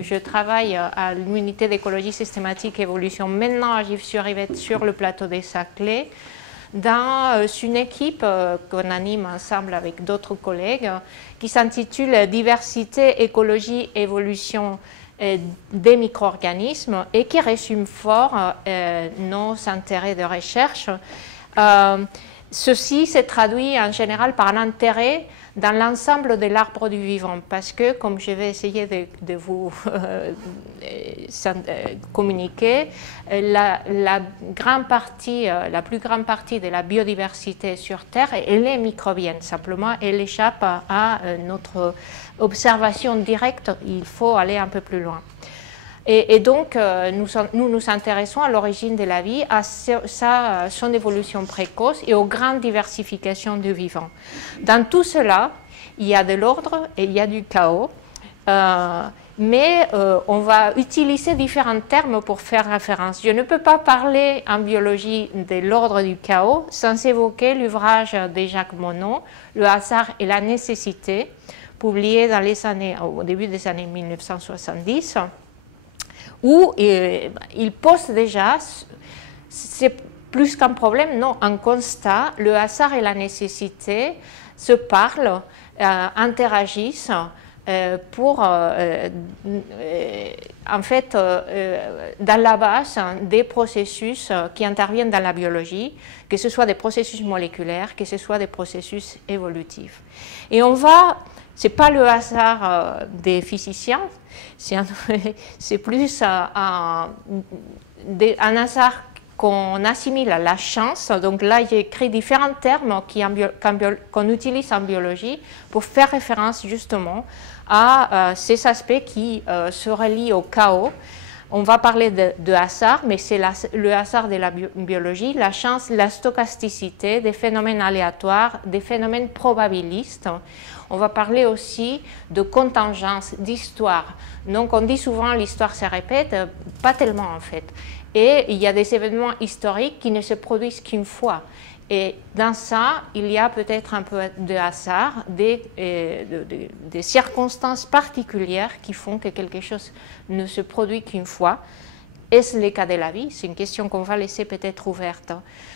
je travaille à l'unité d'écologie systématique et évolution maintenant à Gif-sur-Yvette sur le plateau des Saclay, dans une équipe qu'on anime ensemble avec d'autres collègues qui s'intitule Diversité, écologie, évolution des micro-organismes et qui résume fort nos intérêts de recherche. Ceci se traduit en général par un intérêt dans l'ensemble de l'arbre du vivant, parce que, comme je vais essayer de vous communiquer, la plus grande partie de la biodiversité sur Terre, elle est microbienne. Simplement, elle échappe à notre observation directe. Il faut aller un peu plus loin. Et donc, nous nous intéressons à l'origine de la vie, à son évolution précoce et aux grandes diversifications du vivant. Dans tout cela, il y a de l'ordre et il y a du chaos, mais on va utiliser différents termes pour faire référence. Je ne peux pas parler en biologie de l'ordre du chaos sans évoquer l'ouvrage de Jacques Monod, Le hasard et la nécessité, publié au début des années 1970. Où il pose déjà, c'est plus qu'un problème, non, un constat, le hasard et la nécessité se parlent, interagissent pour, en fait, dans la base des processus qui interviennent dans la biologie, que ce soit des processus moléculaires, que ce soit des processus évolutifs. Et on va, ce n'est pas le hasard des physiciens, c'est plus un hasard qu'on assimile à la chance. Donc là, j'ai écrit différents termes qu'on utilise en biologie pour faire référence justement à ces aspects qui se relient au chaos. On va parler de hasard, mais c'est le hasard de la biologie, la chance, la stochasticité, des phénomènes aléatoires, des phénomènes probabilistes. On va parler aussi de contingence, d'histoire. Donc on dit souvent l'histoire se répète, pas tellement en fait. Et il y a des événements historiques qui ne se produisent qu'une fois. Et dans ça, il y a peut-être un peu de hasard, des circonstances particulières qui font que quelque chose ne se produit qu'une fois. Est-ce le cas de la vie? C'est une question qu'on va laisser peut-être ouverte.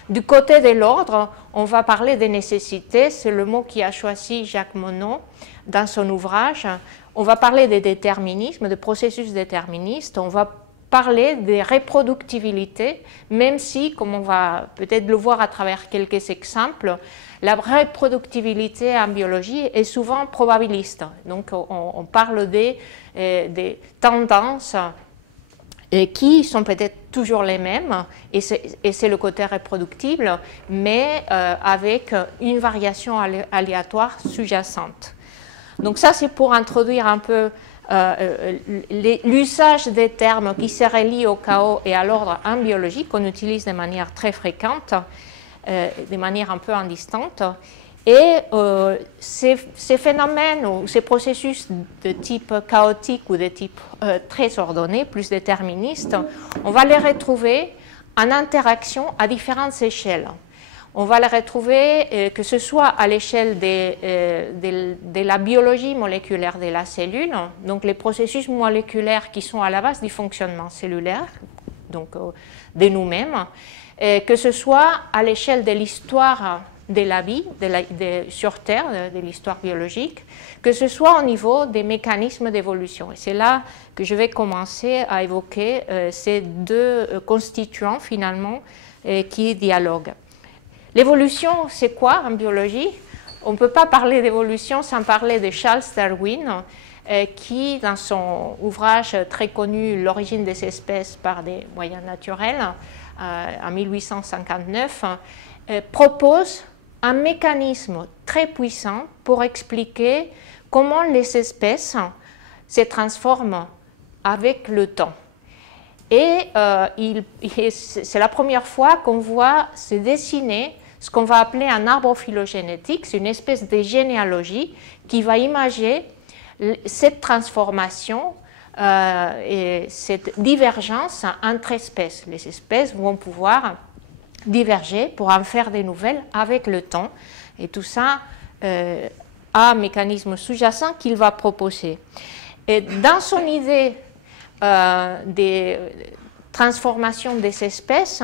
Du côté de l'ordre, on va parler des nécessités, c'est le mot qui a choisi Jacques Monod dans son ouvrage. On va parler des déterminismes, des processus déterministes, on va parler des reproductibilités, même si, comme on va peut-être le voir à travers quelques exemples, la reproductibilité en biologie est souvent probabiliste. Donc on parle des tendances qui sont peut-être toujours les mêmes, et c'est le côté reproductible, mais avec une variation aléatoire sous-jacente. Donc ça, c'est pour introduire un peu l'usage des termes qui se relient au chaos et à l'ordre en biologie, qu'on utilise de manière très fréquente, de manière un peu indistante. Et ces phénomènes ou ces processus de type chaotique ou de type très ordonné, plus déterministe, on va les retrouver en interaction à différentes échelles. On va les retrouver que ce soit à l'échelle de la biologie moléculaire de la cellule, donc les processus moléculaires qui sont à la base du fonctionnement cellulaire, donc de nous-mêmes, que ce soit à l'échelle de l'histoire de la vie sur Terre, de l'histoire biologique, que ce soit au niveau des mécanismes d'évolution. Et c'est là que je vais commencer à évoquer ces deux constituants finalement qui dialoguent. L'évolution, c'est quoi en biologie? On ne peut pas parler d'évolution sans parler de Charles Darwin, qui, dans son ouvrage très connu, L'origine des espèces par des moyens naturels, en 1859, propose un mécanisme très puissant pour expliquer comment les espèces se transforment avec le temps. Et c'est la première fois qu'on voit se dessiner ce qu'on va appeler un arbre phylogénétique, c'est une espèce de généalogie qui va imager cette transformation et cette divergence entre espèces. Les espèces vont pouvoir diverger pour en faire des nouvelles avec le temps. Et tout ça a un mécanisme sous-jacent qu'il va proposer. Et dans son idée des transformations des espèces,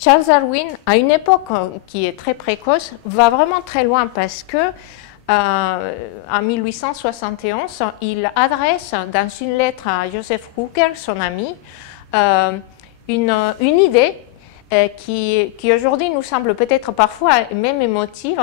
Charles Darwin, à une époque qui est très précoce, va vraiment très loin parce que en 1871, il adresse dans une lettre à Joseph Hooker, son ami, une idée qui aujourd'hui nous semble peut-être parfois même émotive.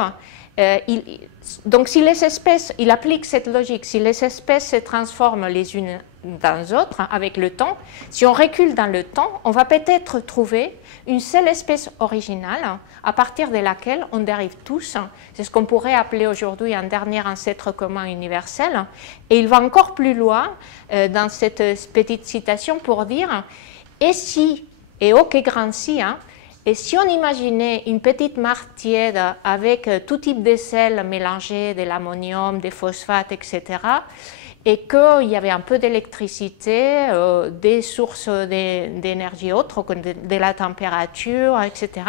Donc si les espèces, il applique cette logique, si les espèces se transforment les unes dans les autres avec le temps, si on recule dans le temps, on va peut-être trouver une seule espèce originale à partir de laquelle on dérive tous. C'est ce qu'on pourrait appeler aujourd'hui un dernier ancêtre commun universel. Et il va encore plus loin dans cette petite citation pour dire « Et si, et oh que grand si, hein, et si on imaginait une petite mare tiède avec tout type de sel mélangé, de l'ammonium, des phosphates, etc., et qu'il y avait un peu d'électricité, des sources d'énergie autres, de la température, etc.,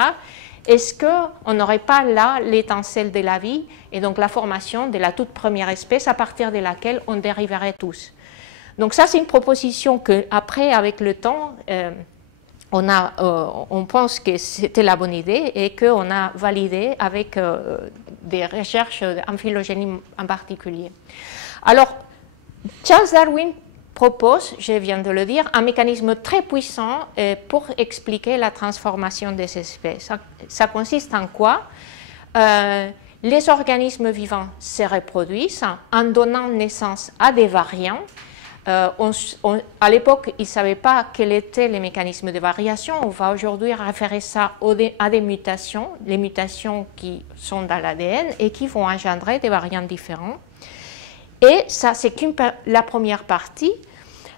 est-ce qu'on n'aurait pas là l'étincelle de la vie et donc la formation de la toute première espèce à partir de laquelle on dériverait tous? Donc ça, c'est une proposition qu'après, avec le temps, on pense que c'était la bonne idée et qu'on a validé avec des recherches en phylogénie en particulier. Alors, Charles Darwin propose, je viens de le dire, un mécanisme très puissant pour expliquer la transformation des espèces. Ça consiste en quoi? Les organismes vivants se reproduisent en donnant naissance à des variants. À l'époque, ils ne savaient pas quels étaient les mécanismes de variation. On va aujourd'hui référer ça à des mutations, les mutations qui sont dans l'ADN et qui vont engendrer des variants différents. Et ça, c'est la première partie.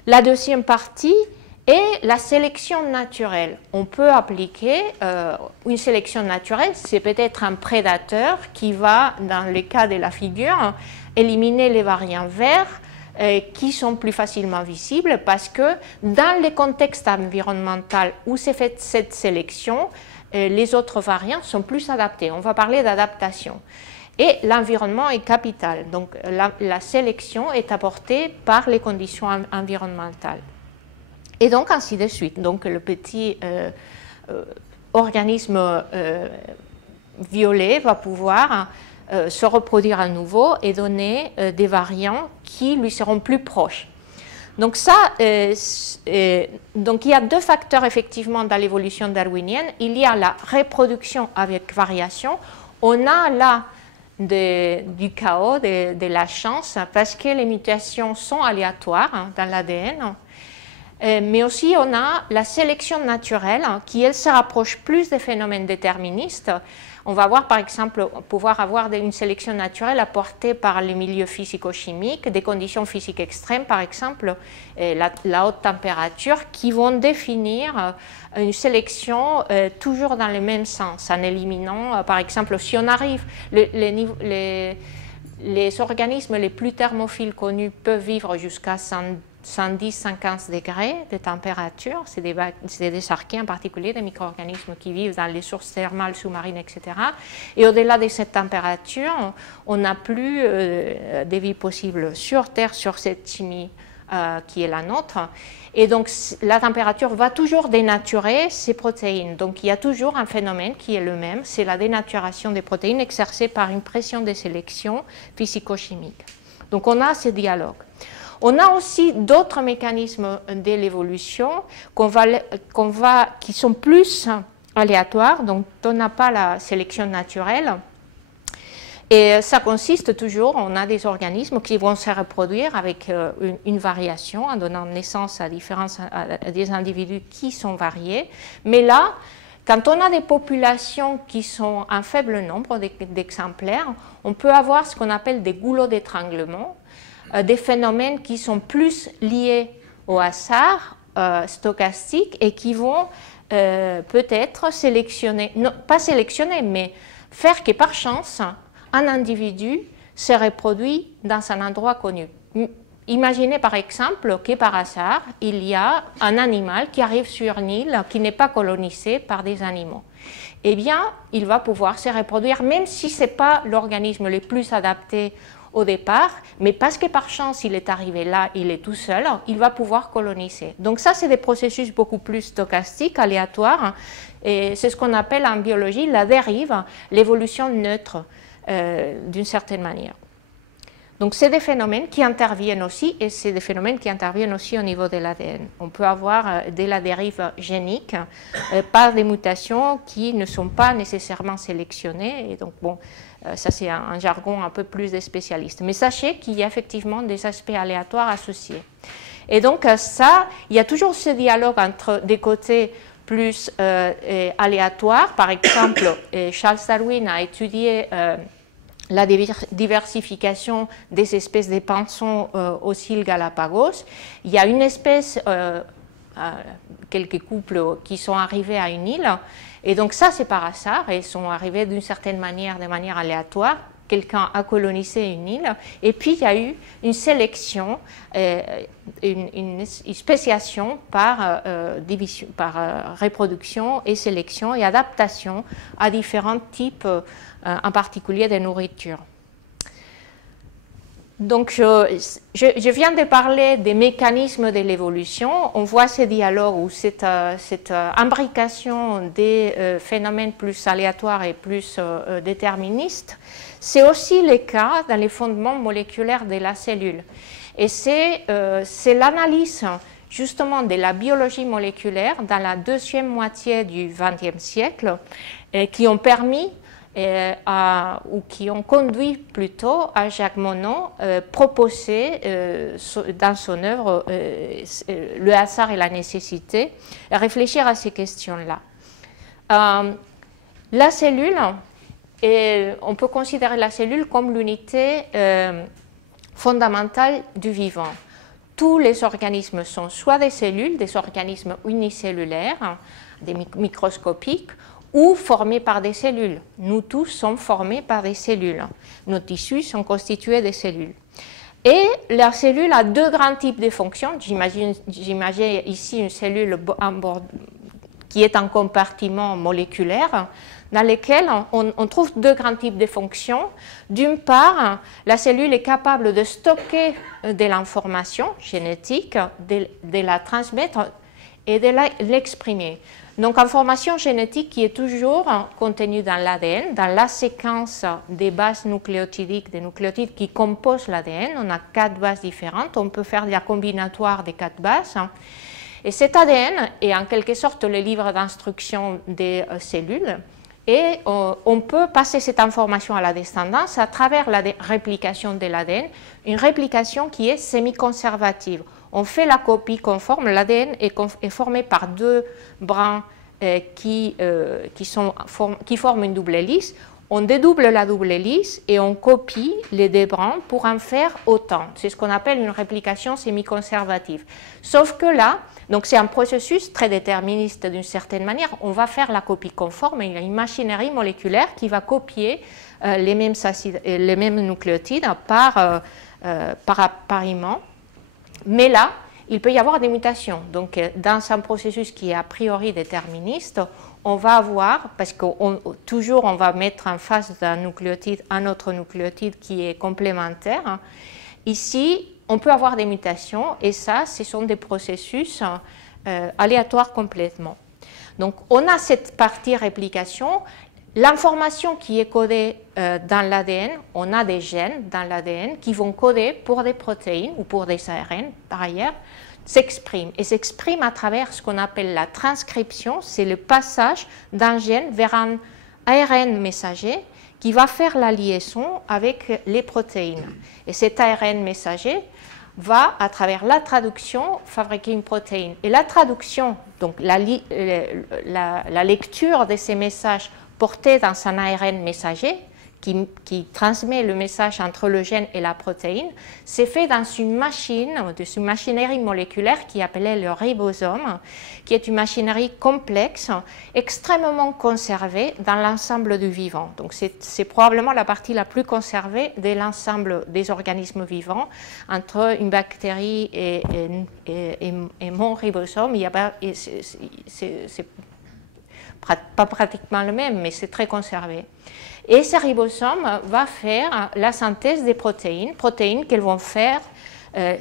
La deuxième partie est la sélection naturelle. On peut appliquer une sélection naturelle, c'est peut-être un prédateur qui va, dans le cas de la figure, éliminer les variants verts qui sont plus facilement visibles parce que dans le contexte environnemental où s'est faite cette sélection, les autres variants sont plus adaptés. On va parler d'adaptation. Et l'environnement est capital. Donc la sélection est apportée par les conditions environnementales. Et donc ainsi de suite. Donc le petit organisme violet va pouvoir se reproduire à nouveau et donner des variants qui lui seront plus proches. Donc donc il y a deux facteurs effectivement dans l'évolution darwinienne. Il y a la reproduction avec variation. On a là du chaos, de la chance, parce que les mutations sont aléatoires dans l'ADN. Mais aussi on a la sélection naturelle qui, elle, se rapproche plus des phénomènes déterministes. On va voir par exemple pouvoir avoir une sélection naturelle apportée par les milieux physico-chimiques, des conditions physiques extrêmes par exemple, la haute température, qui vont définir une sélection toujours dans le même sens, en éliminant par exemple, si on arrive, les organismes les plus thermophiles connus peuvent vivre jusqu'à 110-115 degrés de température, c'est des archées en particulier, des micro-organismes qui vivent dans les sources thermales sous-marines, etc. Et au-delà de cette température, on n'a plus de vie possible sur Terre, sur cette chimie qui est la nôtre. Et donc la température va toujours dénaturer ces protéines. Donc il y a toujours un phénomène qui est le même, c'est la dénaturation des protéines exercée par une pression de sélection physico-chimique. Donc on a ce dialogue. On a aussi d'autres mécanismes de l'évolution qui sont plus aléatoires, donc on n'a pas la sélection naturelle. Et ça consiste toujours, on a des organismes qui vont se reproduire avec une variation en donnant naissance à des individus qui sont variés. Mais là, quand on a des populations qui sont un faible nombre d'exemplaires, on peut avoir ce qu'on appelle des goulots d'étranglement, des phénomènes qui sont plus liés au hasard stochastique et qui vont peut-être sélectionner, non, pas sélectionner, mais faire que par chance, un individu se reproduit dans un endroit connu. Imaginez par exemple que par hasard, il y a un animal qui arrive sur une île qui n'est pas colonisée par des animaux. Eh bien, il va pouvoir se reproduire, même si ce n'est pas l'organisme le plus adapté au départ, mais parce que par chance il est arrivé là, il est tout seul, il va pouvoir coloniser. Donc ça, c'est des processus beaucoup plus stochastiques, aléatoires, et c'est ce qu'on appelle en biologie la dérive, l'évolution neutre, d'une certaine manière. Donc c'est des phénomènes qui interviennent aussi, et c'est des phénomènes qui interviennent aussi au niveau de l'ADN. On peut avoir de la dérive génique par des mutations qui ne sont pas nécessairement sélectionnées, et donc bon, ça c'est un jargon un peu plus des spécialistes. Mais sachez qu'il y a effectivement des aspects aléatoires associés. Et donc ça, il y a toujours ce dialogue entre des côtés plus aléatoires. Par exemple, Charles Darwin a étudié la diversification des espèces de pinsons aux îles Galapagos. Il y a une espèce, quelques couples qui sont arrivés à une île, et donc ça c'est par hasard, et ils sont arrivés d'une certaine manière, de manière aléatoire. Quelqu'un a colonisé une île, et puis il y a eu une sélection, une spéciation par division, par reproduction et sélection et adaptation à différents types, en particulier de nourriture. Donc, je viens de parler des mécanismes de l'évolution. On voit ce dialogue ou cette imbrication des phénomènes plus aléatoires et plus déterministes. C'est aussi le cas dans les fondements moléculaires de la cellule. Et c'est l'analyse justement de la biologie moléculaire dans la deuxième moitié du XXe siècle qui ont permis ou qui ont conduit plutôt à Jacques Monod proposer dans son œuvre Le hasard et la nécessité, réfléchir à ces questions-là. La cellule, on peut considérer la cellule comme l'unité fondamentale du vivant. Tous les organismes sont soit des cellules, des organismes unicellulaires, des microscopiques, ou formés par des cellules. Nous tous sommes formés par des cellules. Nos tissus sont constitués de cellules. Et la cellule a deux grands types de fonctions. J'imagine ici une cellule qui est un compartiment moléculaire dans lequel on trouve deux grands types de fonctions. D'une part, la cellule est capable de stocker de l'information génétique, de la transmettre et de l'exprimer. Donc, information génétique qui est toujours contenue dans l'ADN, dans la séquence des bases nucléotidiques, des nucléotides qui composent l'ADN. On a 4 bases différentes, on peut faire de la combinatoire des 4 bases. Et cet ADN est en quelque sorte le livre d'instruction des cellules. Et on peut passer cette information à la descendance à travers la réplication de l'ADN, une réplication qui est semi-conservative. On fait la copie conforme, l'ADN est formé par 2 brins qui forment une double hélice. On dédouble la double hélice et on copie les 2 brins pour en faire autant. C'est ce qu'on appelle une réplication semi-conservative. Sauf que là, donc c'est un processus très déterministe d'une certaine manière. On va faire la copie conforme et il y a une machinerie moléculaire qui va copier les mêmes nucléotides par appariement. Mais là, il peut y avoir des mutations. Donc, dans un processus qui est a priori déterministe, on va avoir, parce que toujours on va mettre en face d'un nucléotide un autre nucléotide qui est complémentaire. Ici, on peut avoir des mutations et ça, ce sont des processus aléatoires complètement. Donc, on a cette partie réplication. L'information qui est codée dans l'ADN, on a des gènes dans l'ADN qui vont coder pour des protéines ou pour des ARN, par ailleurs, s'exprime et s'exprime à travers ce qu'on appelle la transcription, c'est le passage d'un gène vers un ARN messager qui va faire la liaison avec les protéines. Et cet ARN messager va, à travers la traduction, fabriquer une protéine. Et la traduction, donc la lecture de ces messages portés dans un ARN messager, qui transmet le message entre le gène et la protéine, c'est fait dans une machinerie moléculaire qui est appelée le ribosome, qui est une machinerie complexe, extrêmement conservée dans l'ensemble du vivant. Donc c'est probablement la partie la plus conservée de l'ensemble des organismes vivants. Entre une bactérie et mon ribosome, il y a c'est pas pratiquement le même, mais c'est très conservé. Et ce ribosome va faire la synthèse des protéines qu'elles vont faire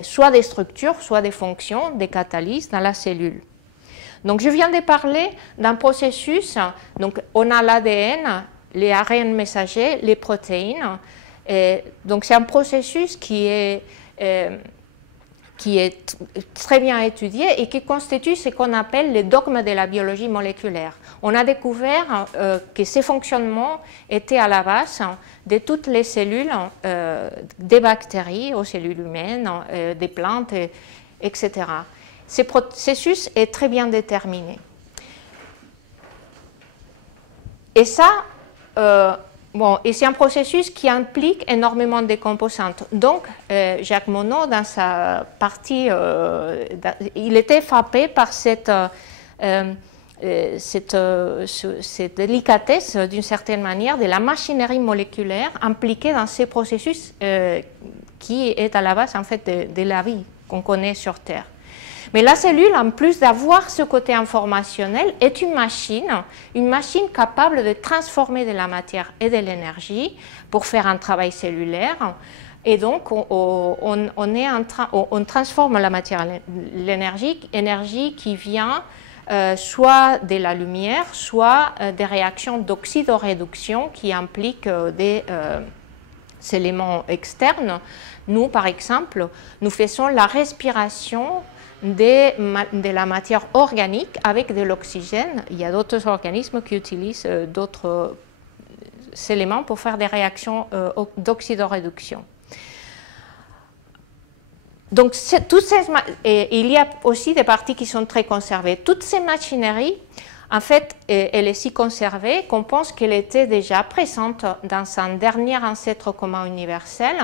soit des structures, soit des fonctions, des catalyses dans la cellule. Donc je viens de parler d'un processus, donc on a l'ADN, les ARN messagers, les protéines. Donc c'est un processus qui est très bien étudié et qui constitue ce qu'on appelle les dogmes de la biologie moléculaire. On a découvert que ces fonctionnements étaient à la base de toutes les cellules des bactéries aux cellules humaines, des plantes, etc. Ce processus est très bien déterminé. Et ça, et c'est un processus qui implique énormément de composantes. Donc, Jacques Monod, dans sa partie, il était frappé par cette délicatesse, d'une certaine manière, de la machinerie moléculaire impliquée dans ces processus qui est à la base, en fait, de la vie qu'on connaît sur Terre. Mais la cellule, en plus d'avoir ce côté informationnel, est une machine capable de transformer de la matière et de l'énergie pour faire un travail cellulaire. Et donc, on transforme la matière et l'énergie, énergie qui vient soit de la lumière, soit des réactions d'oxydoréduction qui impliquent des éléments externes. Nous, par exemple, nous faisons la respiration de la matière organique avec de l'oxygène. Il y a d'autres organismes qui utilisent d'autres éléments pour faire des réactions d'oxydoréduction. Donc, il y a aussi des parties qui sont très conservées. Toutes ces machineries, en fait, elle est si conservée qu'on pense qu'elle était déjà présente dans un dernier ancêtre commun universel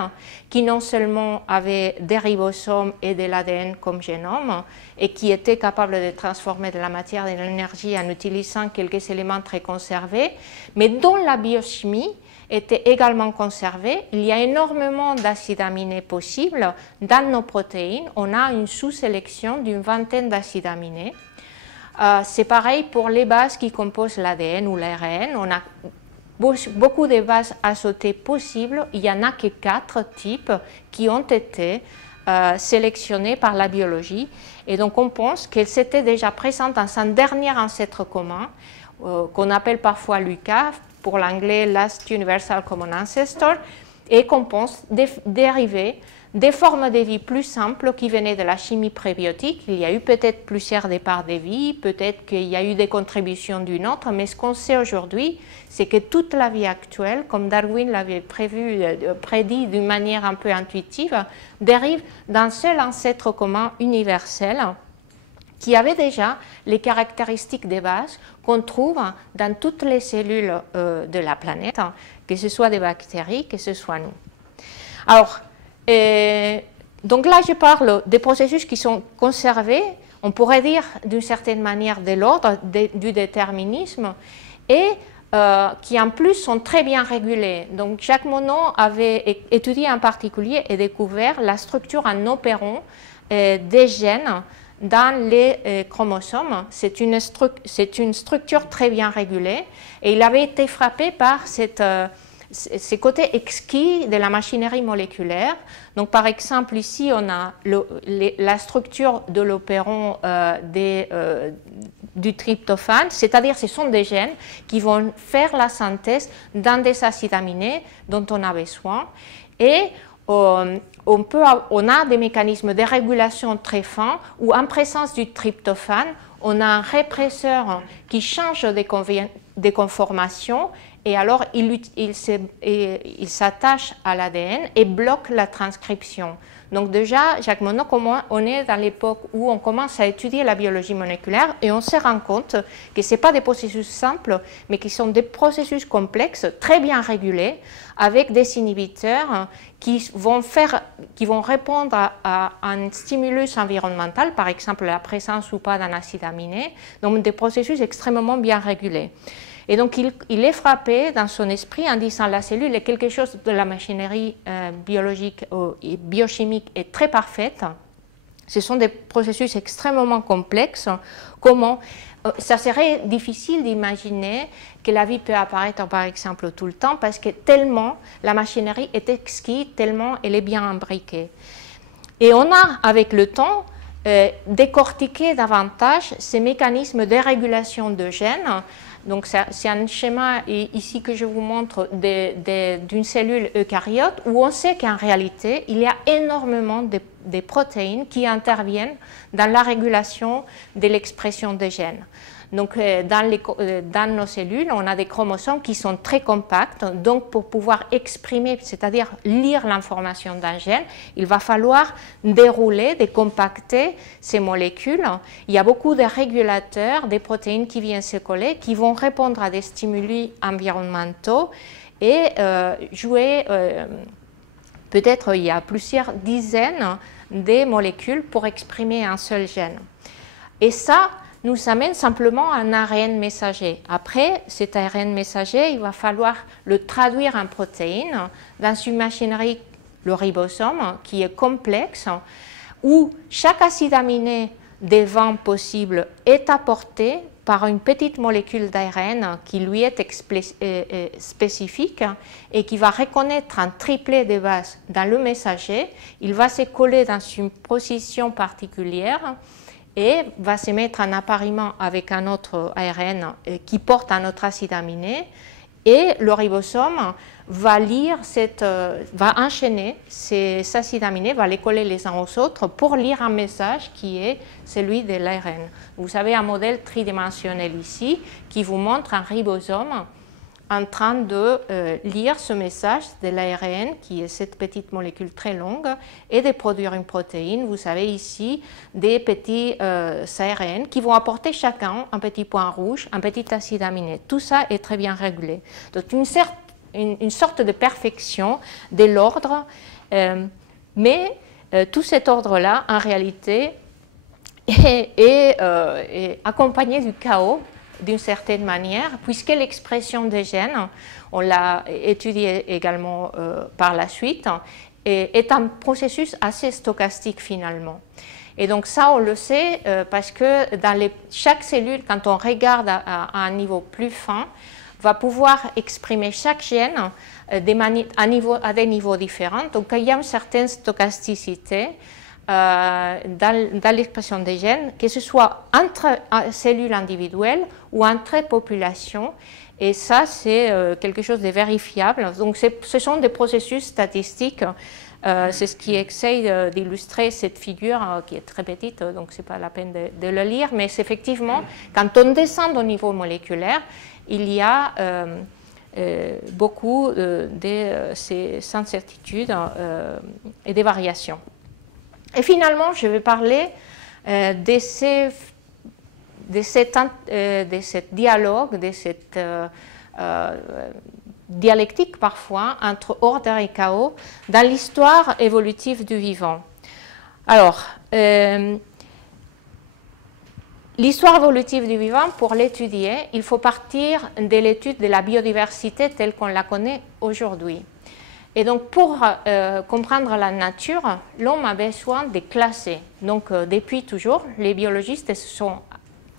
qui non seulement avait des ribosomes et de l'ADN comme génome et qui était capable de transformer de la matière et de l'énergie en utilisant quelques éléments très conservés, mais dont la biochimie était également conservée. Il y a énormément d'acides aminés possibles dans nos protéines. On a une sous-sélection d'une vingtaine d'acides aminés. C'est pareil pour les bases qui composent l'ADN ou l'ARN. On a beaucoup de bases azotées possibles. Il n'y en a que 4 types qui ont été sélectionnés par la biologie. Et donc on pense qu'elles étaient déjà présentes dans un dernier ancêtre commun, qu'on appelle parfois LUCA, pour l'anglais Last Universal Common Ancestor, et qu'on pense dériver des formes de vie plus simples qui venaient de la chimie prébiotique. Il y a eu peut-être plusieurs départs de vie, peut-être qu'il y a eu des contributions d'une autre, mais ce qu'on sait aujourd'hui, c'est que toute la vie actuelle, comme Darwin l'avait prédit d'une manière un peu intuitive, dérive d'un seul ancêtre commun universel qui avait déjà les caractéristiques de base qu'on trouve dans toutes les cellules de la planète, que ce soit des bactéries, que ce soit nous. Alors, donc là, je parle des processus qui sont conservés, on pourrait dire d'une certaine manière de l'ordre du déterminisme, et qui en plus sont très bien régulés. Donc Jacques Monod avait étudié en particulier et découvert la structure en opérons des gènes dans les chromosomes. C'est une structure très bien régulée, et il avait été frappé par ces côtés exquis de la machinerie moléculaire. Donc, par exemple, ici, on a la structure de l'opéron du tryptophane, c'est-à-dire ce sont des gènes qui vont faire la synthèse dans des acides aminés dont on a besoin. Et on a des mécanismes de régulation très fins où, en présence du tryptophane, on a un répresseur qui change de conformation, et alors il s'attache à l'ADN et bloque la transcription. Donc déjà, Jacques Monod, on est dans l'époque où on commence à étudier la biologie moléculaire et on se rend compte que ce n'est pas des processus simples, mais qui sont des processus complexes, très bien régulés, avec des inhibiteurs qui vont répondre à un stimulus environnemental, par exemple la présence ou pas d'un acide aminé, donc des processus extrêmement bien régulés. Et donc, il est frappé dans son esprit en disant la cellule est quelque chose de la machinerie biologique et biochimique est très parfaite. Ce sont des processus extrêmement complexes. Comment ça serait difficile d'imaginer que la vie peut apparaître par exemple tout le temps parce que tellement la machinerie est exquise, tellement elle est bien imbriquée. Et on a avec le temps décortiqué davantage ces mécanismes de régulation de gènes. Donc c'est un schéma ici que je vous montre d'une cellule eucaryote où on sait qu'en réalité il y a énormément de protéines qui interviennent dans la régulation de l'expression des gènes. Donc dans nos cellules, on a des chromosomes qui sont très compacts. Donc pour pouvoir exprimer, c'est-à-dire lire l'information d'un gène, il va falloir dérouler, décompacter ces molécules. Il y a beaucoup de régulateurs, des protéines qui viennent se coller, qui vont répondre à des stimuli environnementaux et jouer, peut-être il y a plusieurs dizaines de molécules pour exprimer un seul gène. Et ça nous amène simplement à un ARN messager. Après, cet ARN messager, il va falloir le traduire en protéines dans une machinerie, le ribosome, qui est complexe, où chaque acide aminé des 20 possibles est apporté par une petite molécule d'ARN qui lui est spécifique et qui va reconnaître un triplet de base dans le messager. Il va se coller dans une position particulière et va se mettre en appariement avec un autre ARN qui porte un autre acide aminé, et le ribosome va va enchaîner ces acides aminés, va les coller les uns aux autres pour lire un message qui est celui de l'ARN. Vous avez un modèle tridimensionnel ici qui vous montre un ribosome en train de lire ce message de l'ARN, qui est cette petite molécule très longue, et de produire une protéine. Vous avez ici des petits ARN qui vont apporter chacun un petit point rouge, un petit acide aminé. Tout ça est très bien régulé. Donc une sorte de perfection de l'ordre, mais tout cet ordre-là, en réalité, est accompagné du chaos, d'une certaine manière, puisque l'expression des gènes, on l'a étudié également par la suite, est un processus assez stochastique finalement. Et donc ça, on le sait parce que dans chaque cellule, quand on regarde à un niveau plus fin, va pouvoir exprimer chaque gène à des niveaux différents. Donc il y a une certaine stochasticité dans l'expression des gènes, que ce soit entre cellules individuelles ou entre populations. Et ça, c'est quelque chose de vérifiable. Donc, ce sont des processus statistiques. C'est ce qui essaye d'illustrer cette figure qui est très petite, donc ce n'est pas la peine de le lire. Mais c'est effectivement, quand on descend au niveau moléculaire, il y a beaucoup de ces incertitudes et des variations. Et finalement, je vais parler de ce dialogue, de cette dialectique parfois entre ordre et chaos dans l'histoire évolutive du vivant. Alors, l'histoire évolutive du vivant, pour l'étudier, il faut partir de l'étude de la biodiversité telle qu'on la connaît aujourd'hui. Et donc, pour comprendre la nature, l'homme a besoin de classer. Donc, depuis toujours, les biologistes se sont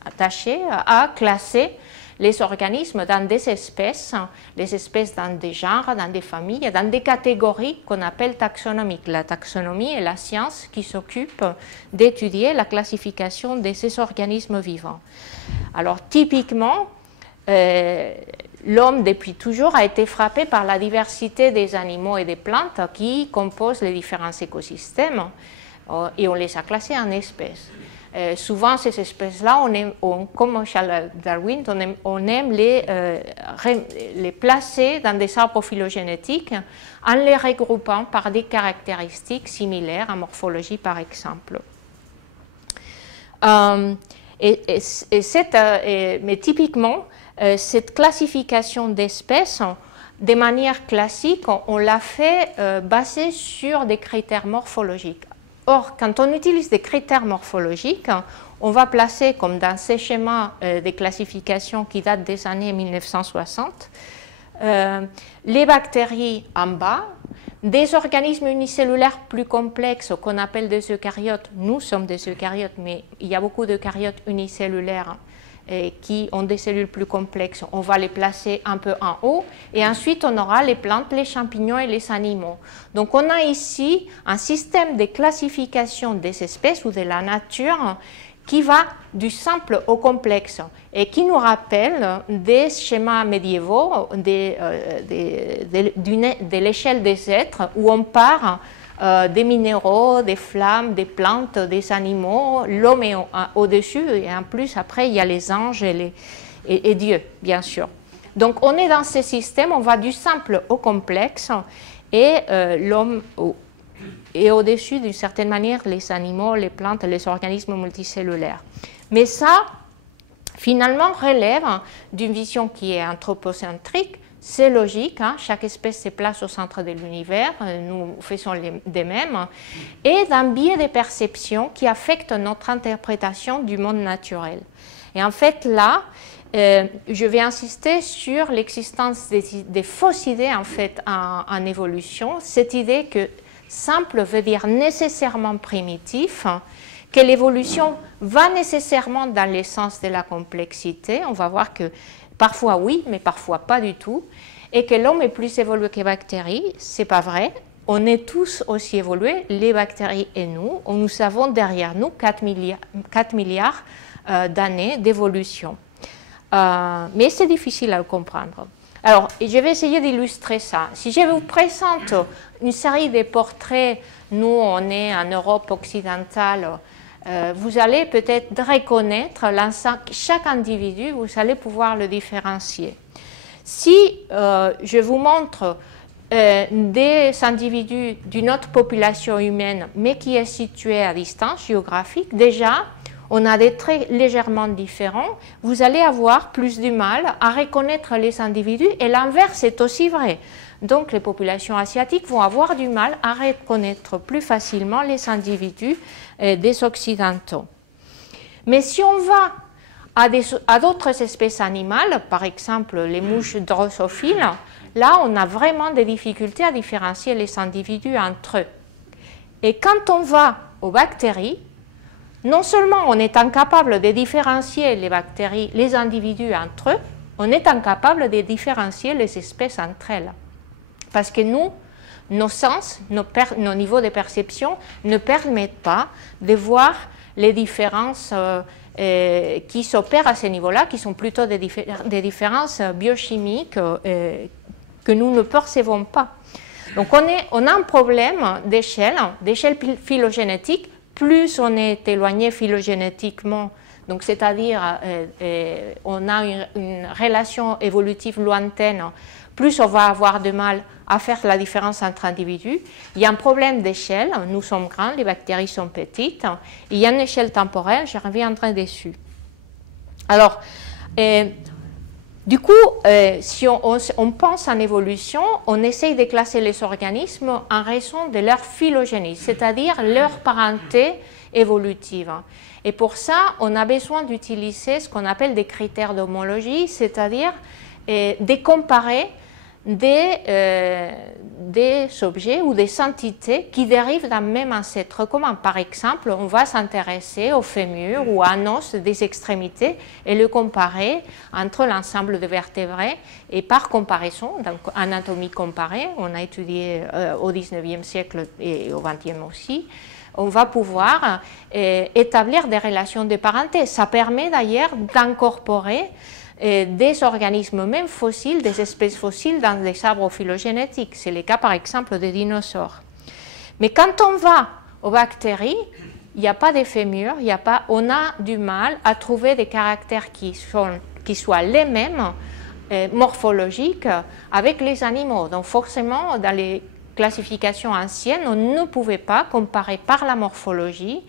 attachés à classer les organismes dans des espèces, les espèces dans des genres, dans des familles, dans des catégories qu'on appelle taxonomiques. La taxonomie est la science qui s'occupe d'étudier la classification de ces organismes vivants. Alors, typiquement, l'homme, depuis toujours, a été frappé par la diversité des animaux et des plantes qui composent les différents écosystèmes et on les a classés en espèces. Souvent, ces espèces-là, comme Charles Darwin, on aime les placer dans des arbres phylogénétiques en les regroupant par des caractéristiques similaires en morphologie, par exemple. Mais typiquement, cette classification d'espèces, de manière classique, on l'a fait basée sur des critères morphologiques. Or, quand on utilise des critères morphologiques, on va placer, comme dans ces schémas de classification qui datent des années 1960, les bactéries en bas, des organismes unicellulaires plus complexes qu'on appelle des eucaryotes. Nous sommes des eucaryotes, mais il y a beaucoup d'eucaryotes unicellulaires qui ont des cellules plus complexes, on va les placer un peu en haut, et ensuite on aura les plantes, les champignons et les animaux. Donc on a ici un système de classification des espèces ou de la nature qui va du simple au complexe et qui nous rappelle des schémas médiévaux de l'échelle des êtres où on part des minéraux, des flammes, des plantes, des animaux, l'homme est au-dessus et en plus après il y a les anges et Dieu bien sûr. Donc on est dans ce système, on va du simple au complexe et l'homme et au-dessus, d'une certaine manière, les animaux, les plantes, les organismes multicellulaires. Mais ça, finalement, relève d'une vision qui est anthropocentrique. C'est logique, hein, chaque espèce se place au centre de l'univers, nous faisons des mêmes, et d'un biais de perception qui affecte notre interprétation du monde naturel. Et en fait, là, je vais insister sur l'existence des fausses idées en fait, en évolution, cette idée que simple veut dire nécessairement primitif, que l'évolution va nécessairement dans le sens de la complexité. On va voir que parfois oui, mais parfois pas du tout. Et que l'homme est plus évolué que les bactéries, c'est pas vrai. On est tous aussi évolués, les bactéries et nous. Nous avons derrière nous 4 milliards d'années d'évolution. Mais c'est difficile à le comprendre. Alors, je vais essayer d'illustrer ça. Si je vous présente une série de portraits, nous, on est en Europe occidentale, vous allez peut-être reconnaître chaque individu, vous allez pouvoir le différencier. Si je vous montre des individus d'une autre population humaine, mais qui est située à distance géographique, déjà, on a des traits légèrement différents, vous allez avoir plus du mal à reconnaître les individus et l'inverse est aussi vrai. Donc les populations asiatiques vont avoir du mal à reconnaître plus facilement les individus des occidentaux. Mais si on va à d'autres espèces animales, par exemple les mouches drossophiles, là on a vraiment des difficultés à différencier les individus entre eux. Et quand on va aux bactéries, non seulement on est incapable de différencier les bactéries, les individus entre eux, on est incapable de différencier les espèces entre elles. Parce que nous, nos sens, nos niveaux de perception ne permettent pas de voir les différences qui s'opèrent à ce niveau-là, qui sont plutôt des différences biochimiques que nous ne percevons pas. Donc on a un problème d'échelle phylogénétique. Plus on est éloigné phylogénétiquement, donc c'est-à-dire on a une relation évolutive lointaine, plus on va avoir de mal à faire la différence entre individus. Il y a un problème d'échelle, nous sommes grands, les bactéries sont petites. Il y a une échelle temporelle, je reviendrai dessus. Alors, du coup, si on pense en évolution, on essaye de classer les organismes en raison de leur phylogénie, c'est-à-dire leur parenté évolutive. Et pour ça, on a besoin d'utiliser ce qu'on appelle des critères d'homologie, c'est-à-dire de comparer des objets ou des entités qui dérivent d'un même ancêtre commun. Par exemple, on va s'intéresser au fémur ou à un os des extrémités et le comparer entre l'ensemble de vertébrés. Et par comparaison, donc anatomie comparée, on a étudié au XIXe siècle et au XXe aussi, on va pouvoir établir des relations de parenté. Ça permet d'ailleurs d'incorporer des organismes même fossiles, des espèces fossiles dans des arbres phylogénétiques. C'est le cas par exemple des dinosaures. Mais quand on va aux bactéries, il n'y a pas de fémur, on a du mal à trouver des caractères qui soient les mêmes morphologiques avec les animaux. Donc forcément, dans les classifications anciennes, on ne pouvait pas comparer par la morphologie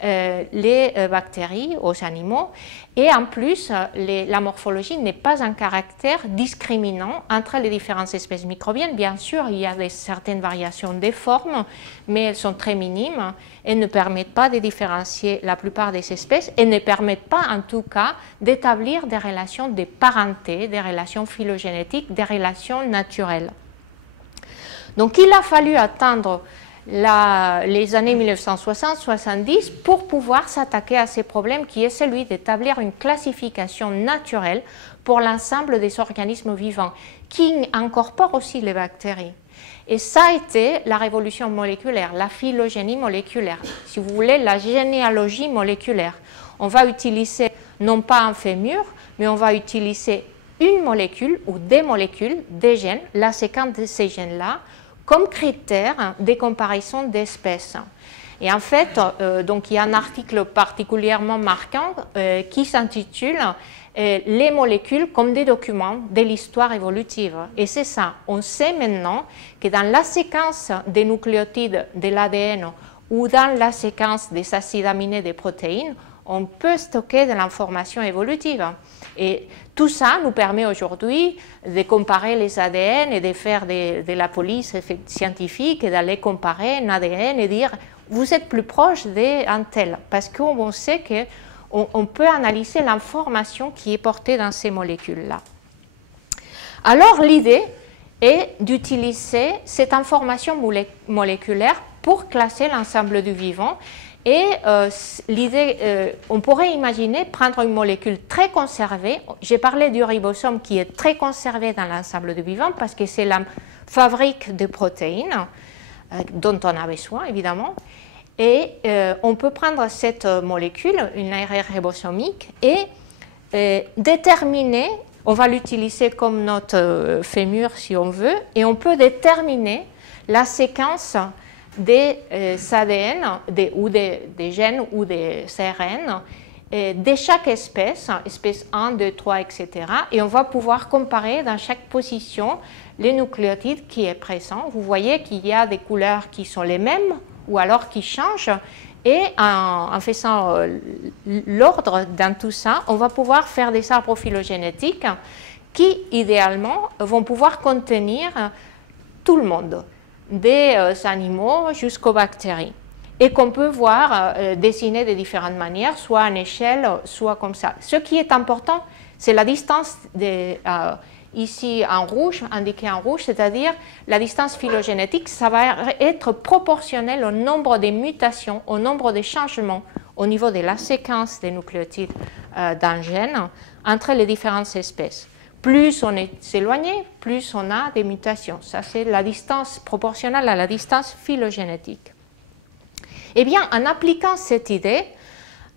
les bactéries aux animaux, et en plus la morphologie n'est pas un caractère discriminant entre les différentes espèces microbiennes. Bien sûr, il y a certaines variations des formes, mais elles sont très minimes et ne permettent pas de différencier la plupart des espèces et ne permettent pas en tout cas d'établir des relations de parenté, des relations phylogénétiques, des relations naturelles. Donc il a fallu attendre les années 1960-70 pour pouvoir s'attaquer à ces problèmes qui est celui d'établir une classification naturelle pour l'ensemble des organismes vivants qui incorporent aussi les bactéries. Et ça a été la révolution moléculaire, la phylogénie moléculaire, si vous voulez, la généalogie moléculaire. On va utiliser non pas un fémur, mais on va utiliser une molécule ou des molécules, des gènes, la séquence de ces gènes-là, comme critère des comparaisons d'espèces. Et en fait, donc il y a un article particulièrement marquant qui s'intitule les molécules comme des documents de l'histoire évolutive. Et c'est ça, on sait maintenant que dans la séquence des nucléotides de l'ADN ou dans la séquence des acides aminés des protéines, on peut stocker de l'information évolutive. Et tout ça nous permet aujourd'hui de comparer les ADN et de faire de la police scientifique et d'aller comparer un ADN et dire vous êtes plus proche d'un tel, parce qu'on sait qu'on peut analyser l'information qui est portée dans ces molécules-là. Alors l'idée est d'utiliser cette information moléculaire pour classer l'ensemble du vivant. Et l'idée, on pourrait imaginer prendre une molécule très conservée. J'ai parlé du ribosome qui est très conservé dans l'ensemble du vivant parce que c'est la fabrique de protéines dont on a besoin, évidemment. Et on peut prendre cette molécule, une ARN ribosomique, et déterminer, on va l'utiliser comme notre fémur si on veut, et on peut déterminer la séquence des ADN ou des gènes ou des ARN de chaque espèce, espèce 1, 2, 3, etc. Et on va pouvoir comparer dans chaque position les nucléotides qui est présent. Vous voyez qu'il y a des couleurs qui sont les mêmes ou alors qui changent. Et en faisant l'ordre dans tout ça, on va pouvoir faire des arbres phylogénétiques qui, idéalement, vont pouvoir contenir tout le monde, des animaux jusqu'aux bactéries, et qu'on peut voir dessiner de différentes manières, soit en échelle, soit comme ça. Ce qui est important, c'est la distance, ici en rouge, indiquée en rouge, c'est-à-dire la distance phylogénétique, ça va être proportionnel au nombre de mutations, au nombre de changements au niveau de la séquence des nucléotides d'un gène entre les différentes espèces. Plus on est éloigné, plus on a des mutations. Ça, c'est la distance proportionnelle à la distance phylogénétique. Eh bien, en appliquant cette idée,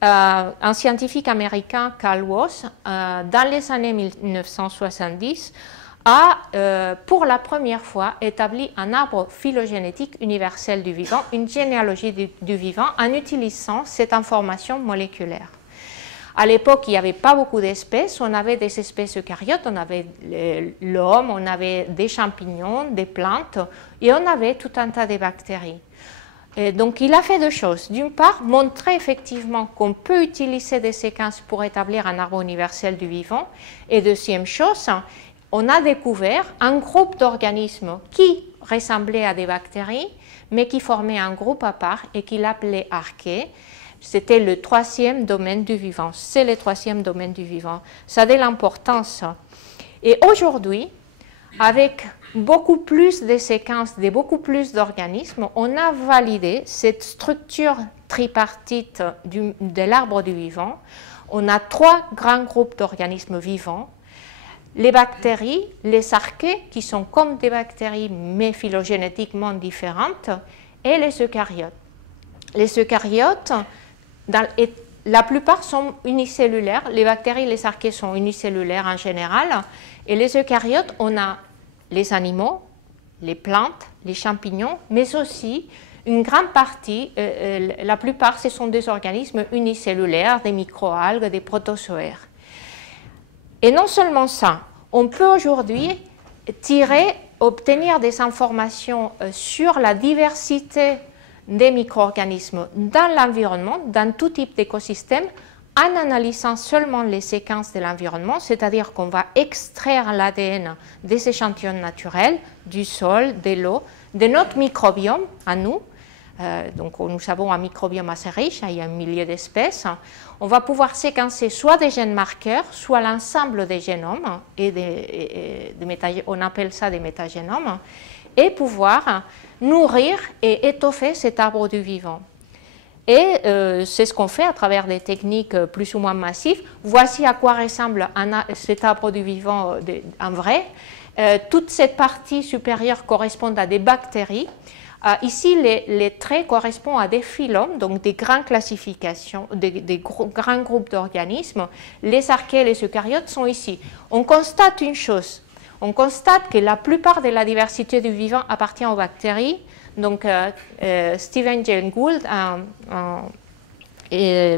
un scientifique américain, Carl Woese, dans les années 1970, a pour la première fois établi un arbre phylogénétique universel du vivant, une généalogie du vivant, en utilisant cette information moléculaire. À l'époque, il n'y avait pas beaucoup d'espèces. On avait des espèces eucaryotes, on avait l'homme, on avait des champignons, des plantes, et on avait tout un tas de bactéries. Et donc, il a fait deux choses. D'une part, montrer effectivement qu'on peut utiliser des séquences pour établir un arbre universel du vivant. Et deuxième chose, on a découvert un groupe d'organismes qui ressemblaient à des bactéries, mais qui formaient un groupe à part et qu'il appelait archées. C'était le troisième domaine du vivant. C'est le troisième domaine du vivant. Ça a de l'importance. Et aujourd'hui, avec beaucoup plus de séquences, de beaucoup plus d'organismes, on a validé cette structure tripartite de l'arbre du vivant. On a trois grands groupes d'organismes vivants. Les bactéries, les archées, qui sont comme des bactéries mais phylogénétiquement différentes, et les eucaryotes. Les eucaryotes, la plupart sont unicellulaires. Les bactéries, les archées sont unicellulaires en général. Et les eucaryotes, on a les animaux, les plantes, les champignons, mais aussi une grande partie, la plupart, ce sont des organismes unicellulaires, des microalgues, des protozoaires. Et non seulement ça, on peut aujourd'hui obtenir des informations sur la diversité des micro-organismes dans l'environnement, dans tout type d'écosystème, en analysant seulement les séquences de l'environnement, c'est-à-dire qu'on va extraire l'ADN des échantillons naturels, du sol, de l'eau, de notre microbiome à nous. Donc nous avons un microbiome assez riche, il y a un millier d'espèces. On va pouvoir séquencer soit des gènes marqueurs, soit l'ensemble des génomes, et on appelle ça des métagénomes. et pouvoir nourrir et étoffer cet arbre du vivant. Et c'est ce qu'on fait à travers des techniques plus ou moins massives. Voici à quoi ressemble cet arbre du vivant en vrai. Toute cette partie supérieure correspond à des bactéries. Ici, les traits correspondent à des phylums, donc des grandes classifications, des grands groupes d'organismes. Les archées et les eucaryotes sont ici. On constate une chose. On constate que la plupart de la diversité du vivant appartient aux bactéries. Donc, Stephen Jay Gould, un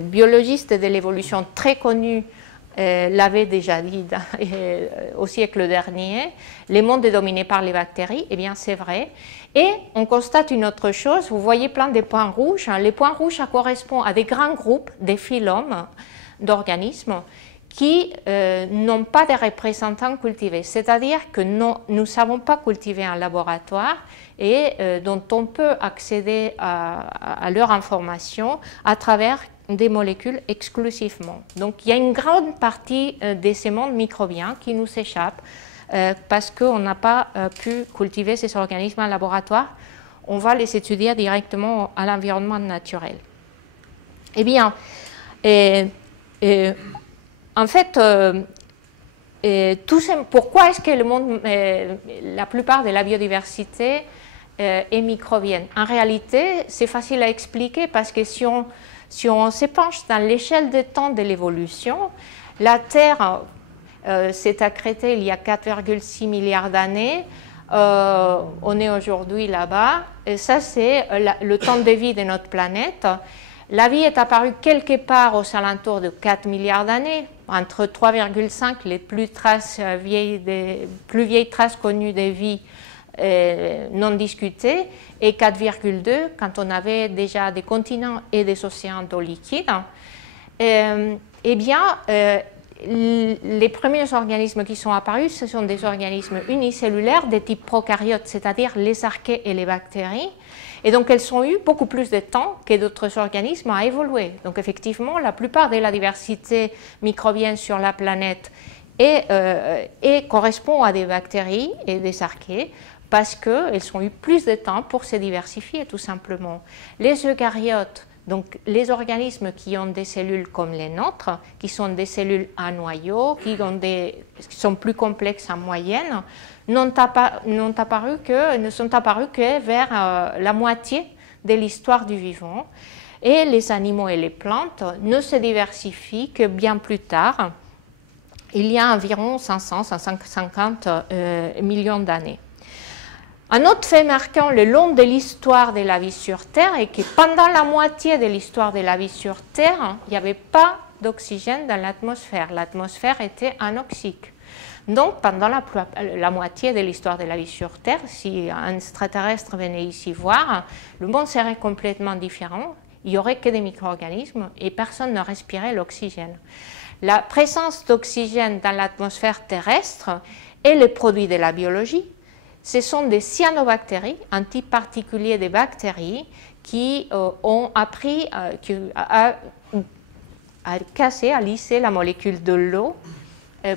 biologiste de l'évolution très connu, l'avait déjà dit au siècle dernier, le monde est dominé par les bactéries. Eh bien, c'est vrai. Et on constate une autre chose, vous voyez plein de points rouges. Les points rouges, ça correspond à des grands groupes, des phylums d'organismes qui n'ont pas de représentants cultivés, c'est-à-dire que nous ne savons pas cultiver en laboratoire et dont on peut accéder à leur information à travers des molécules exclusivement. Donc il y a une grande partie de ces mondes microbiens qui nous échappent parce qu'on n'a pas pu cultiver ces organismes en laboratoire. On va les étudier directement à l'environnement naturel. Eh bien, en fait, pourquoi est-ce que le monde, la plupart de la biodiversité est microbienne? En réalité, c'est facile à expliquer parce que si on s'épanche dans l'échelle de temps de l'évolution, la Terre s'est accrétée il y a 4,6 milliards d'années. On est aujourd'hui là-bas. Et ça, c'est le temps de vie de notre planète. La vie est apparue quelque part aux alentours de 4 milliards d'années, entre 3,5 les plus vieilles traces connues de vie non discutées, et 4,2 quand on avait déjà des continents et des océans d'eau liquide. Eh bien, les premiers organismes qui sont apparus, ce sont des organismes unicellulaires de type prokaryote, c'est-à-dire les archées et les bactéries. Et donc, elles ont eu beaucoup plus de temps que d'autres organismes à évoluer. Donc, effectivement, la plupart de la diversité microbienne sur la planète correspond à des bactéries et des archées parce qu'elles ont eu plus de temps pour se diversifier, tout simplement. Les eucaryotes, donc les organismes qui ont des cellules comme les nôtres, qui sont des cellules à noyau, qui sont plus complexes en moyenne, ne sont apparus que vers la moitié de l'histoire du vivant. Et les animaux et les plantes ne se diversifient que bien plus tard, il y a environ 500-550 millions d'années. Un autre fait marquant le long de l'histoire de la vie sur Terre est que pendant la moitié de l'histoire de la vie sur Terre, il n'y avait pas d'oxygène dans l'atmosphère. L'atmosphère était anoxique. Donc, pendant la moitié de l'histoire de la vie sur Terre, si un extraterrestre venait ici voir, le monde serait complètement différent. Il n'y aurait que des micro-organismes et personne ne respirait l'oxygène. La présence d'oxygène dans l'atmosphère terrestre est le produit de la biologie. Ce sont des cyanobactéries, un type particulier de bactéries qui ont appris à casser, à lisser la molécule de l'eau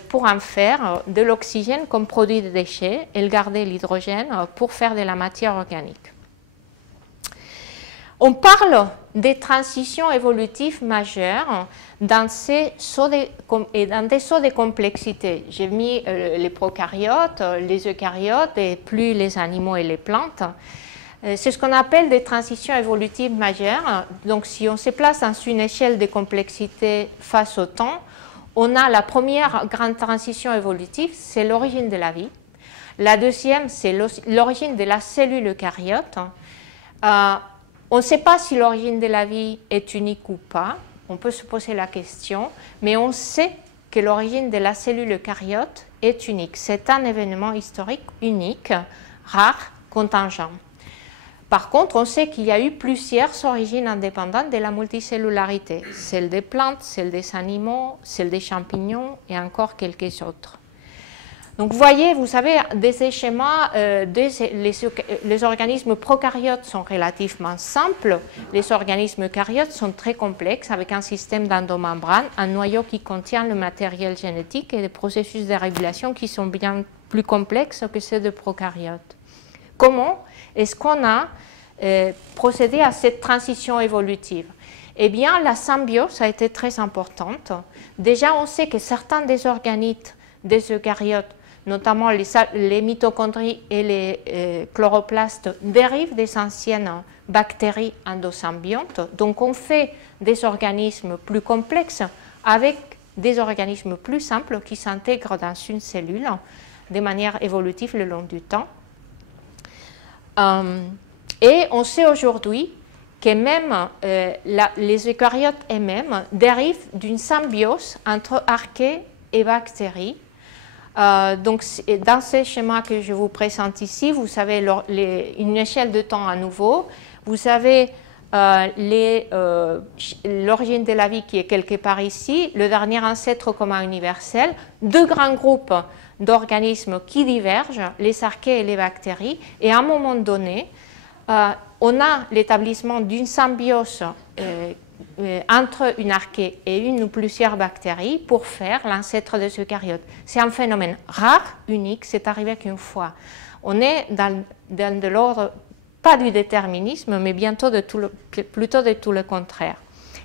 pour en faire de l'oxygène comme produit de déchets et garder l'hydrogène pour faire de la matière organique. On parle des transitions évolutives majeures dans des sauts de complexité. J'ai mis les prokaryotes, les eucaryotes et plus les animaux et les plantes. C'est ce qu'on appelle des transitions évolutives majeures. Donc si on se place dans une échelle de complexité face au temps, on a la première grande transition évolutive, c'est l'origine de la vie. La deuxième, c'est l'origine de la cellule eucaryote. On ne sait pas si l'origine de la vie est unique ou pas, on peut se poser la question, mais on sait que l'origine de la cellule eucaryote est unique. C'est un événement historique unique, rare, contingent. Par contre, on sait qu'il y a eu plusieurs origines indépendantes de la multicellularité, celle des plantes, celle des animaux, celle des champignons et encore quelques autres. Donc vous voyez, vous savez, des schémas, les organismes prokaryotes sont relativement simples, les organismes eucaryotes sont très complexes avec un système d'endomembrane, un noyau qui contient le matériel génétique et des processus de régulation qui sont bien plus complexes que ceux de prokaryotes. Comment est-ce qu'on a procédé à cette transition évolutive? Eh bien, la symbiose a été très importante. Déjà, on sait que certains des organites des eucaryotes, notamment les mitochondries et les chloroplastes, dérivent des anciennes bactéries endosymbiontes. Donc, on fait des organismes plus complexes avec des organismes plus simples qui s'intègrent dans une cellule de manière évolutive le long du temps. Et on sait aujourd'hui que même les eucaryotes eux-mêmes dérivent d'une symbiose entre archées et bactéries. Donc, dans ce schéma que je vous présente ici, vous avez une échelle de temps à nouveau. Vous avez l'origine de la vie qui est quelque part ici, le dernier ancêtre commun universel, deux grands groupes d'organismes qui divergent, les archées et les bactéries, et à un moment donné, on a l'établissement d'une symbiose entre une archée et une ou plusieurs bactéries pour faire l'ancêtre des eucaryotes. C'est un phénomène rare, unique, c'est arrivé qu'une fois. On est dans de l'ordre, pas du déterminisme, mais plutôt de tout le contraire.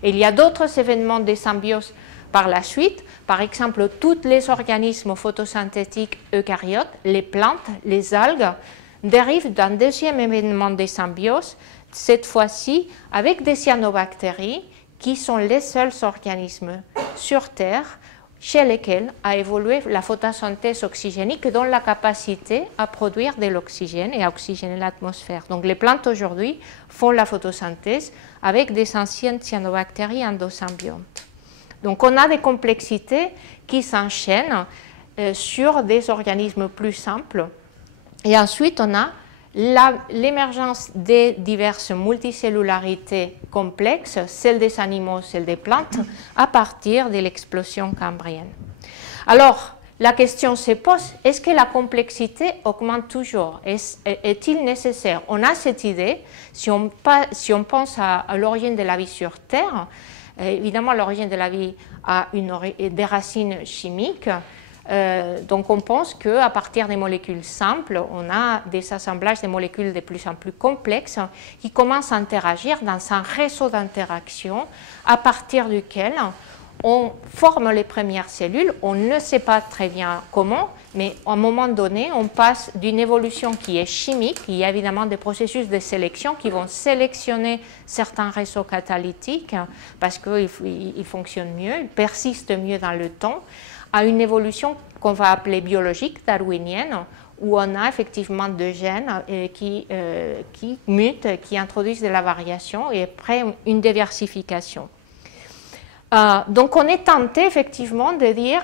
Et il y a d'autres événements de symbiose par la suite. Par exemple, tous les organismes photosynthétiques eucaryotes, les plantes, les algues, dérivent d'un deuxième événement de symbiose, cette fois-ci avec des cyanobactéries qui sont les seuls organismes sur Terre chez lesquels a évolué la photosynthèse oxygénique dont la capacité à produire de l'oxygène et à oxygéner l'atmosphère. Donc les plantes aujourd'hui font la photosynthèse avec des anciennes cyanobactéries endosymbiontes. Donc on a des complexités qui s'enchaînent sur des organismes plus simples. Et ensuite on a l'émergence des diverses multicellularités complexes, celles des animaux, celles des plantes, à partir de l'explosion cambrienne. Alors, la question se pose, est-ce que la complexité augmente toujours? Est-il nécessaire? On a cette idée, si on pense à l'origine de la vie sur Terre, évidemment l'origine de la vie a des racines chimiques. Donc on pense qu'à partir des molécules simples, on a des assemblages de molécules de plus en plus complexes qui commencent à interagir dans un réseau d'interaction à partir duquel on forme les premières cellules. On ne sait pas très bien comment, mais à un moment donné, on passe d'une évolution qui est chimique. Il y a évidemment des processus de sélection qui vont sélectionner certains réseaux catalytiques parce qu'ils fonctionnent mieux, ils persistent mieux dans le temps, à une évolution qu'on va appeler biologique, darwinienne, où on a effectivement deux gènes qui mutent, qui introduisent de la variation et après une diversification. Donc on est tenté effectivement de dire,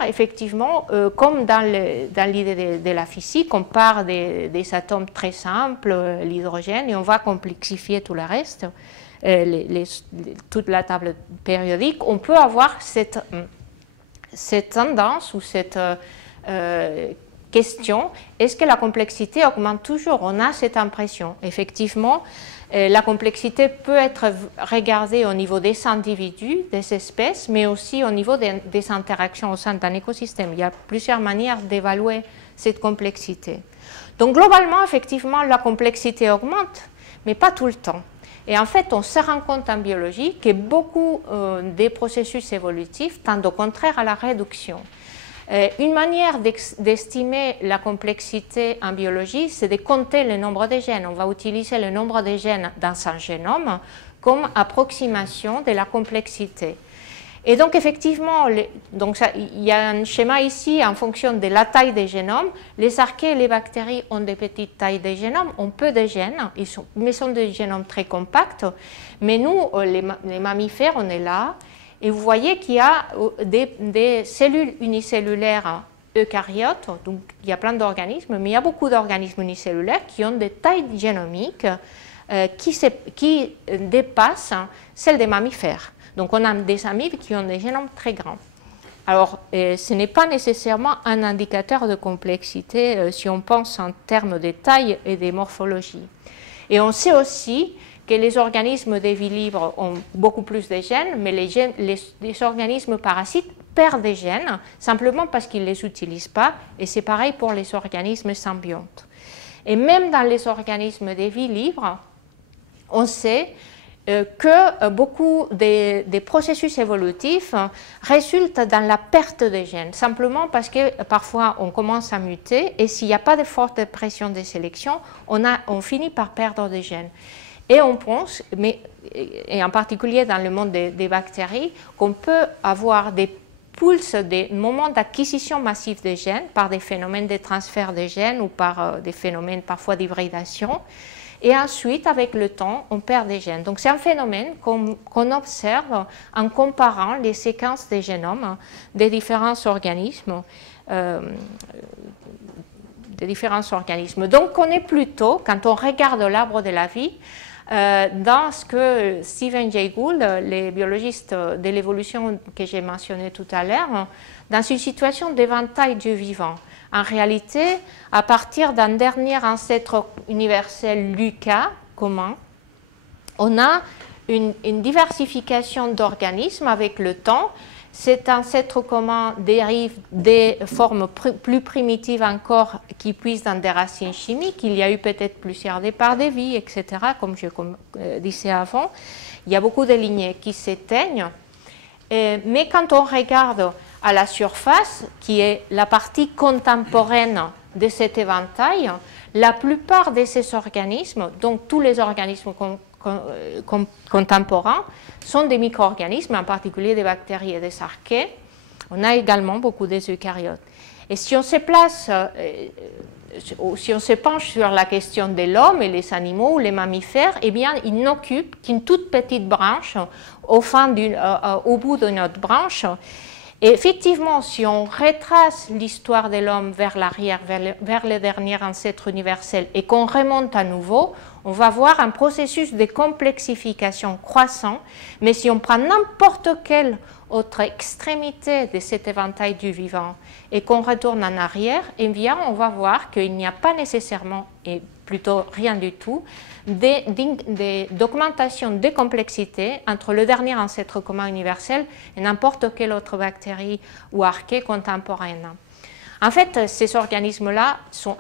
comme dans l'idée de la physique, on part des atomes très simples, l'hydrogène, et on va complexifier tout le reste, toute la table périodique, on peut avoir cette tendance ou cette question, est-ce que la complexité augmente toujours? On a cette impression. Effectivement, la complexité peut être regardée au niveau des individus, des espèces, mais aussi au niveau des interactions au sein d'un écosystème. Il y a plusieurs manières d'évaluer cette complexité. Donc globalement, effectivement, la complexité augmente, mais pas tout le temps. Et en fait, on se rend compte en biologie que beaucoup des processus évolutifs tendent au contraire à la réduction. Une manière d'estimer la complexité en biologie, c'est de compter le nombre de gènes. On va utiliser le nombre de gènes dans un génome comme approximation de la complexité. Et donc, effectivement, il y a un schéma ici en fonction de la taille des génomes. Les archées et les bactéries ont des petites tailles de génomes, ont peu de gènes, mais sont des génomes très compacts. Mais nous, les mammifères, on est là. Et vous voyez qu'il y a des cellules unicellulaires eucaryotes, donc il y a plein d'organismes, mais il y a beaucoup d'organismes unicellulaires qui ont des tailles génomiques qui dépassent celles des mammifères. Donc on a des amibes qui ont des génomes très grands. Alors ce n'est pas nécessairement un indicateur de complexité si on pense en termes de taille et de morphologie. Et on sait aussi que les organismes de vie libre ont beaucoup plus de gènes, mais les organismes parasites perdent des gènes simplement parce qu'ils ne les utilisent pas, et c'est pareil pour les organismes symbiontes. Et même dans les organismes de vie libre, on sait que beaucoup des processus évolutifs résultent dans la perte des gènes, simplement parce que parfois on commence à muter et s'il n'y a pas de forte pression de sélection, on finit par perdre des gènes. Et on pense, et en particulier dans le monde des bactéries, qu'on peut avoir des pulses, des moments d'acquisition massive des gènes par des phénomènes de transfert des gènes ou par des phénomènes parfois d'hybridation. Et ensuite, avec le temps, on perd des gènes. Donc c'est un phénomène qu'on observe en comparant les séquences des génomes des différents organismes. Donc on est plutôt, quand on regarde l'arbre de la vie, dans ce que Stephen Jay Gould, les biologistes de l'évolution que j'ai mentionné tout à l'heure, dans une situation d'éventail du vivant. En réalité, à partir d'un dernier ancêtre universel Lucas commun, on a une diversification d'organismes avec le temps. Cet ancêtre commun dérive des formes plus primitives encore qui puissent dans des racines chimiques. Il y a eu peut-être plusieurs départs de vie, etc., comme je disais avant. Il y a beaucoup de lignées qui s'éteignent. Mais quand on regarde à la surface, qui est la partie contemporaine de cet éventail, la plupart de ces organismes, donc tous les organismes contemporains, sont des micro-organismes, en particulier des bactéries et des archées. On a également beaucoup des eucaryotes. Et si on se place, si on se penche sur la question de l'homme et les animaux ou les mammifères, eh bien, ils n'occupent qu'une toute petite branche au bout de notre branche. Et effectivement, si on retrace l'histoire de l'homme vers l'arrière, vers le dernier ancêtre universel, et qu'on remonte à nouveau, on va voir un processus de complexification croissant. Mais si on prend n'importe quelle autre extrémité de cet éventail du vivant et qu'on retourne en arrière, eh bien, on va voir qu'il n'y a pas nécessairement, et plutôt rien du tout, d'augmentation de complexité entre le dernier ancêtre commun universel et n'importe quelle autre bactérie ou archée contemporaine. En fait, ces organismes-là sont...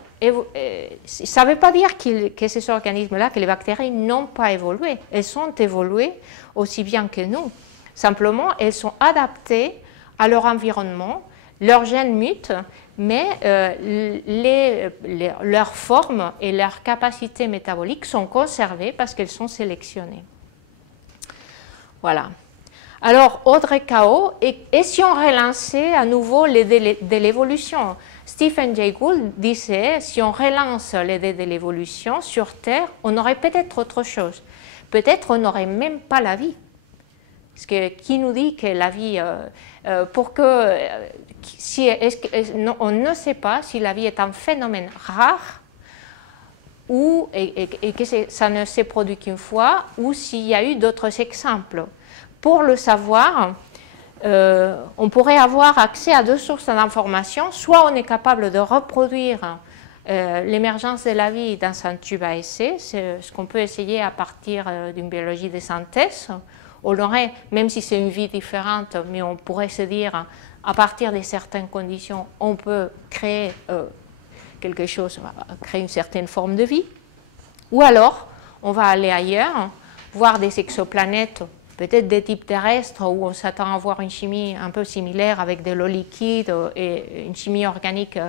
ça ne veut pas dire que ces organismes-là, que les bactéries n'ont pas évolué. Elles ont évolué aussi bien que nous. Simplement, elles sont adaptées à leur environnement, leurs gènes mutent, mais leurs formes et leurs capacités métaboliques sont conservées parce qu'elles sont sélectionnées. Voilà. Alors, autre chaos, et si on relançait à nouveau les dés de l'évolution? Stephen Jay Gould disait, si on relance les dés de l'évolution sur Terre, on aurait peut-être autre chose. Peut-être on n'aurait même pas la vie. Parce que qui nous dit que la vie, on ne sait pas si la vie est un phénomène rare et que ça ne s'est produit qu'une fois, ou s'il y a eu d'autres exemples. Pour le savoir, on pourrait avoir accès à deux sources d'informations. Soit on est capable de reproduire l'émergence de la vie dans un tube à essai, c'est ce qu'on peut essayer à partir d'une biologie de synthèse. On aurait, même si c'est une vie différente, mais on pourrait se dire, à partir de certaines conditions, on peut créer quelque chose, créer une certaine forme de vie. Ou alors, on va aller ailleurs, voir des exoplanètes, peut-être des types terrestres, où on s'attend à voir une chimie un peu similaire avec de l'eau liquide et une chimie organique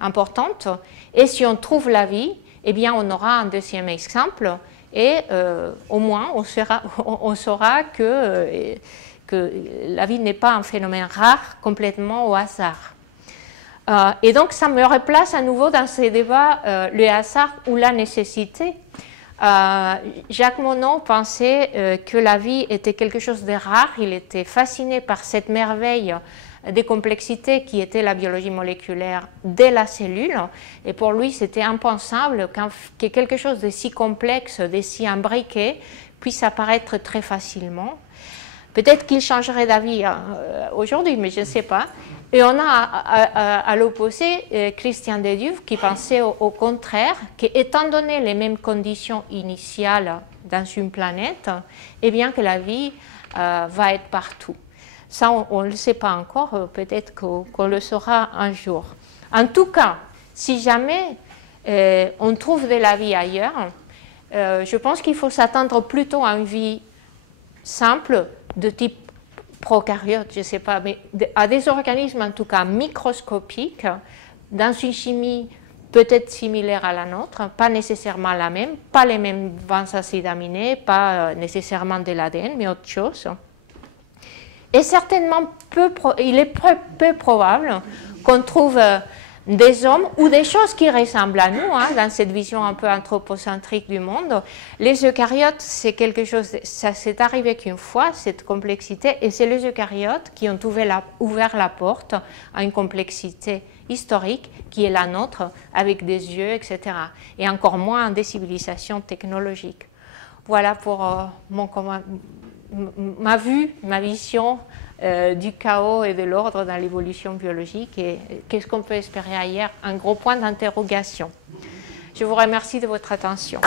importante. Et si on trouve la vie, eh bien, on aura un deuxième exemple. Et au moins, on saura que la vie n'est pas un phénomène rare, complètement au hasard. Et donc, ça me replace à nouveau dans ces débats le hasard ou la nécessité. Jacques Monod pensait que la vie était quelque chose de rare. Il était fasciné par cette merveille des complexités qui était la biologie moléculaire de la cellule. Et pour lui, c'était impensable que quelque chose de si complexe, de si imbriqué, puisse apparaître très facilement. Peut-être qu'il changerait d'avis aujourd'hui, mais je ne sais pas. Et on a à l'opposé Christian de Duve qui pensait au contraire qu'étant donné les mêmes conditions initiales dans une planète, eh bien que la vie va être partout. Ça, on ne le sait pas encore, peut-être qu'on le saura un jour. En tout cas, si jamais on trouve de la vie ailleurs. Je pense qu'il faut s'attendre plutôt à une vie simple, de type prokaryote, je ne sais pas, mais à des organismes en tout cas microscopiques, dans une chimie peut-être similaire à la nôtre, pas nécessairement la même, pas les mêmes 20 acides aminés, pas nécessairement de l'ADN, mais autre chose. Et certainement, il est peu probable qu'on trouve des hommes ou des choses qui ressemblent à nous, hein, dans cette vision un peu anthropocentrique du monde. Les eucaryotes, c'est quelque chose, ça s'est arrivé qu'une fois, cette complexité, et c'est les eucaryotes qui ont ouvert la porte à une complexité historique qui est la nôtre, avec des yeux, etc. Et encore moins des civilisations technologiques. Voilà pour ma vue, ma vision du chaos et de l'ordre dans l'évolution biologique et qu'est-ce qu'on peut espérer ailleurs, un gros point d'interrogation. Je vous remercie de votre attention.